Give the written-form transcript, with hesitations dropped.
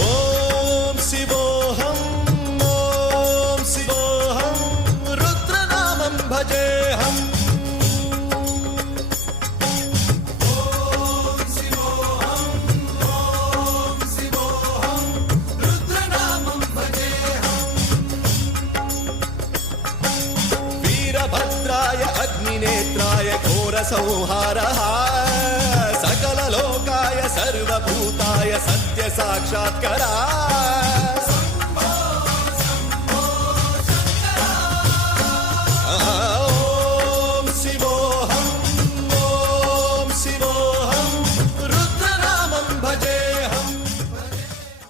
ఓం శివోహం ఓం శివోహం రుద్రనామం భజేహం ఓం శివోహం ఓం శివోహం రుద్రనామం భజేహం వీరభద్రాయ అగ్నినేత్రాయ ఘోర సంహారః सकल लोकाय सर्वभूताय सत्य साक्षात्कारा